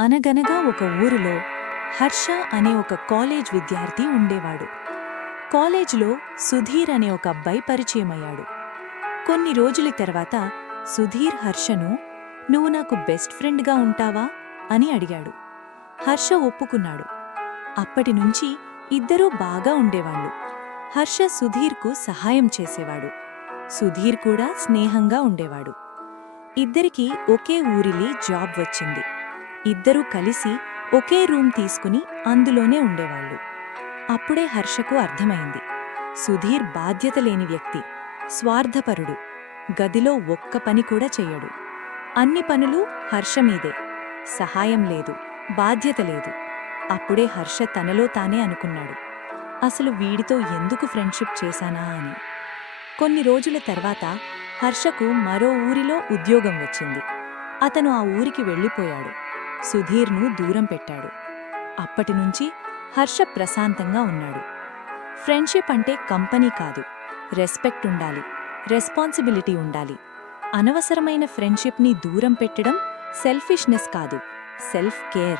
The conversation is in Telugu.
అనగనగా ఒక ఊరిలో హర్ష అనే ఒక కాలేజ్ విద్యార్థి ఉండేవాడు. కాలేజ్లో సుధీర్ అనే ఒక అబ్బాయి పరిచయమయ్యాడు. కొన్ని రోజుల తర్వాత సుధీర్ హర్షను "నువ్వు నాకు బెస్ట్ ఫ్రెండ్గా ఉంటావా?" అని అడిగాడు. హర్ష ఒప్పుకున్నాడు. అప్పటినుంచి ఇద్దరూ బాగా ఉండేవాళ్లు. హర్ష సుధీర్కు సహాయం చేసేవాడు. సుధీర్ కూడా స్నేహంగా ఉండేవాడు. ఇద్దరికీ ఒకే ఊరిలి జాబ్ వచ్చింది. ఇద్దరూ కలిసి ఒకే రూమ్ తీసుకుని అందులోనే ఉండేవాళ్లు. అప్పుడే హర్షకు అర్థమైంది, సుధీర్ బాధ్యత లేని వ్యక్తి, స్వార్థపరుడు, గదిలో ఒక్క పని కూడా చెయ్యడు. అన్ని పనులు హర్ష మీదే, సహాయం లేదు, బాధ్యత లేదు. అప్పుడే హర్ష తనలో తానే అనుకున్నాడు, అసలు వీడితో ఎందుకు ఫ్రెండ్షిప్ చేశానా అని. కొన్ని రోజుల తర్వాత హర్షకు మరో ఊరిలో ఉద్యోగం వచ్చింది. అతను ఆ ఊరికి వెళ్ళిపోయాడు. సుధీర్ను దూరం పెట్టాడు. అప్పటినుంచి హర్ష ప్రశాంతంగా ఉన్నాడు. ఫ్రెండ్షిప్ అంటే కంపెనీ కాదు, రెస్పెక్ట్ ఉండాలి, రెస్పాన్సిబిలిటీ ఉండాలి. అనవసరమైన ఫ్రెండ్షిప్ని దూరం పెట్టడం సెల్ఫిష్నెస్ కాదు, సెల్ఫ్ కేర్.